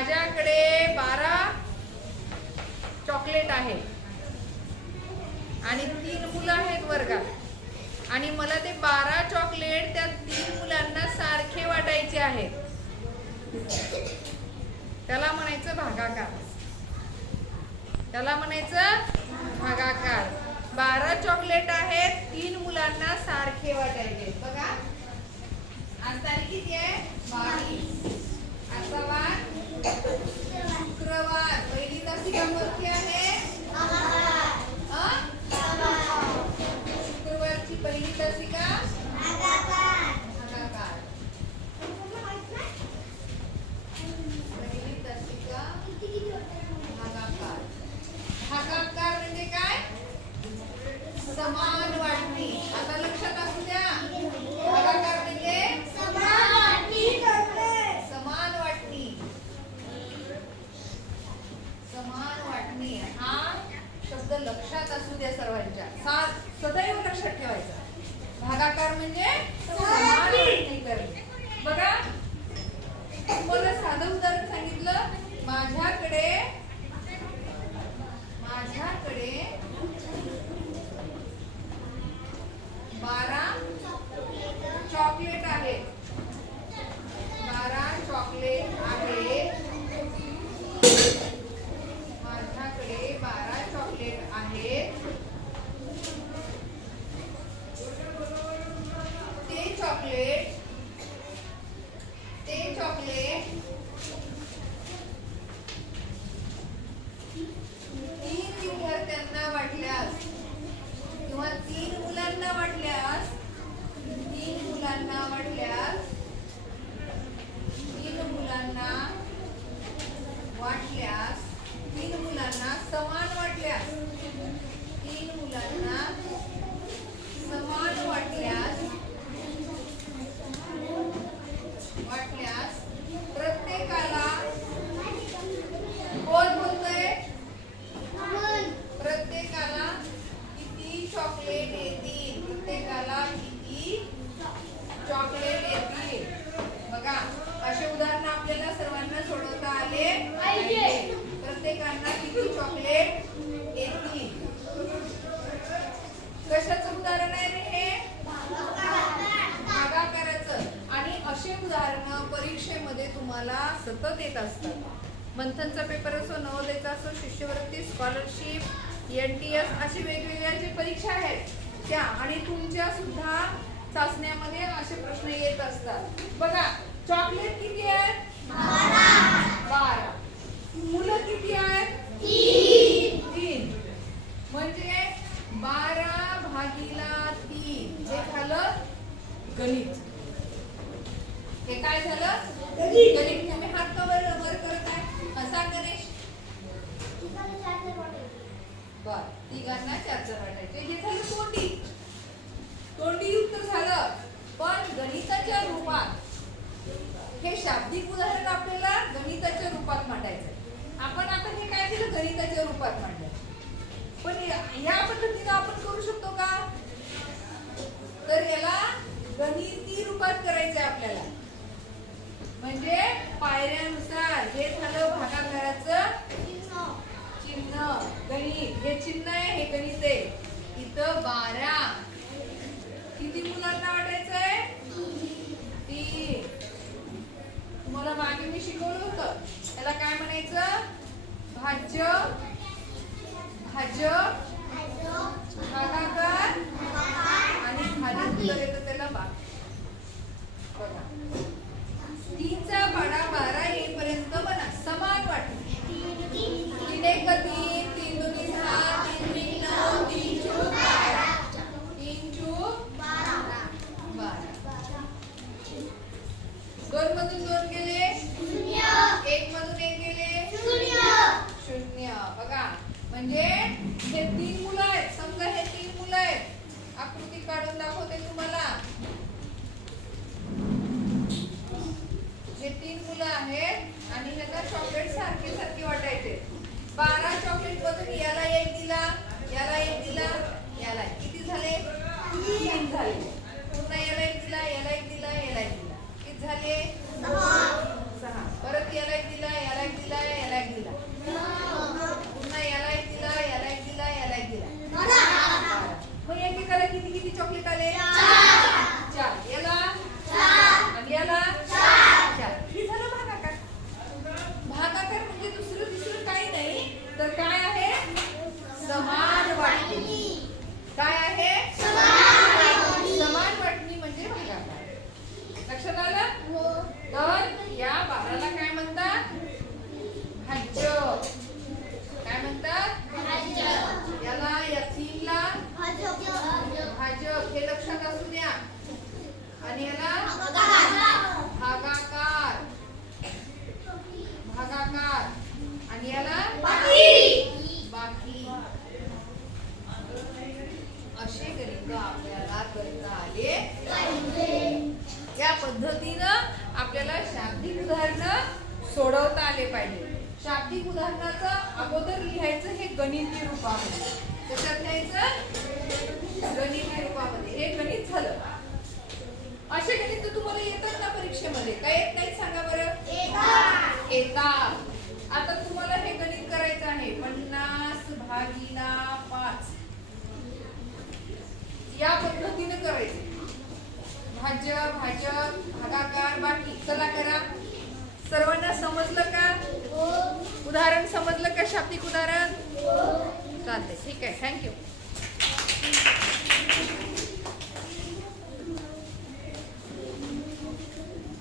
माझ्याकडे बारा चॉकलेट आहे. आणि तीन मुलं आहेत वर्गात. आणि मला ते बारा चॉकलेट त्या तीन मुलांना सारखे वाटायचे आहेत. त्याला म्हणायचं भागाकार. त्याला म्हणायचं भागाकार. बारा चॉकलेट आहेत तीन मुलांना सारखे वाटायचे बघा. आज तारीख किती आहे? बावीस. आता Gracias. मुलांना वाटल्यास तीन मुलांना वाटल्यास तीन मुलांना वाटल्यास तीन मुलांना समान वाटल्यास तीन मुलांना समान वाटल्यास वाटल्यास प्रत्येकाला कोण बोलतोय प्रत्येकाला किती चॉकलेट येतील प्रत्येकाला किती चॉकलेट येतील बघा असे उदाहरण आपल्याला सर्वांना सोडवता आले पाहिजे. प्रत्येकांना किती चॉकलेट येतील कशाचं उदाहरण आहे रे हे भागाकाराचं आणि असे उदाहरण परीक्षेमध्ये तुम्हाला सतत येत असतात मंथनचा पेपर असो नवोदयचा असो शिष्यवृत्ती स्कॉलरशिप एन टी एस अशी वेगवेगळ्या जे परीक्षा आहेत त्या आणि तुमच्या सुद्धा चाचण्यामध्ये असे प्रश्न येत असतात. बघा चॉकलेट किती आहे बारा मुलं किती आहेत तीन म्हणजे बारा भागीला तीन हे झालं गणित हे काय झालं गणित. गणित तुम्ही हात का वर वर करत आहे असा गणेश बर तिघांना चार चार वाटायचे हे झालं तोंडी. तोंडीयुक्त झालं. पण गणिताच्या रूपात हे शाब्दिक उदाहरण आपल्याला गणिताच्या रूपात मांडायचं आपण आता हे काय केलं? गणिताच्या रूपात मांडलं. पण ह्या पद्धतीनं आपण करू शकतो का? तर याला गणिती रूपात करायचंय आपल्याला. म्हणजे पायऱ्यानुसार हे झालं भागाकाराचं चिन्ह गणित हे चिन्ह आहे हे गणित. आहे इथं बारा. किती मुलांना वाटायचंय? तीन. तुम्हाला मागे मी शिकवलं होतं. त्याला काय म्हणायचं? भाज्य. भाज्य. भागाकार. आणि खाली उत्तर येतं त्याला भाग काढून दाखवते तुम्हाला. हे तीन मुलं आहेत आणि ह्याचा चॉकलेट सारखे सारखे वाटायचे बारा चॉकलेट मधून याला एक दिला याला एक दिला याला एक. किती झाले तीन झाले पुन्हा याला एक दिला याला एक दिला याला एक दिला किती झाले सहा परत याला एक दिला याला एक दिला याला एक दिला पुन्हा याला एक दिला शाब्दिक उदाहरणाचं अगोदर लिहायचं हे गणिती रूपामध्ये. कशात लिहायचं गणिती रूपामध्ये. हे गणित झालं. असे गणित तुम्हाला येतात ना परीक्षेमध्ये. काय येत नाही सांगा बरं? येतात. आता तुम्हाला हे गणित करायचं आहे. पन्नास भागीला पाच. या पद्धतीने करायचं. भाज्य भाजक भागाकार बाकी. चला करा सर्वांना समजलं का उदाहरण समजलं का शाब्दिक उदाहरण? चालते ठीक आहे. थँक्यू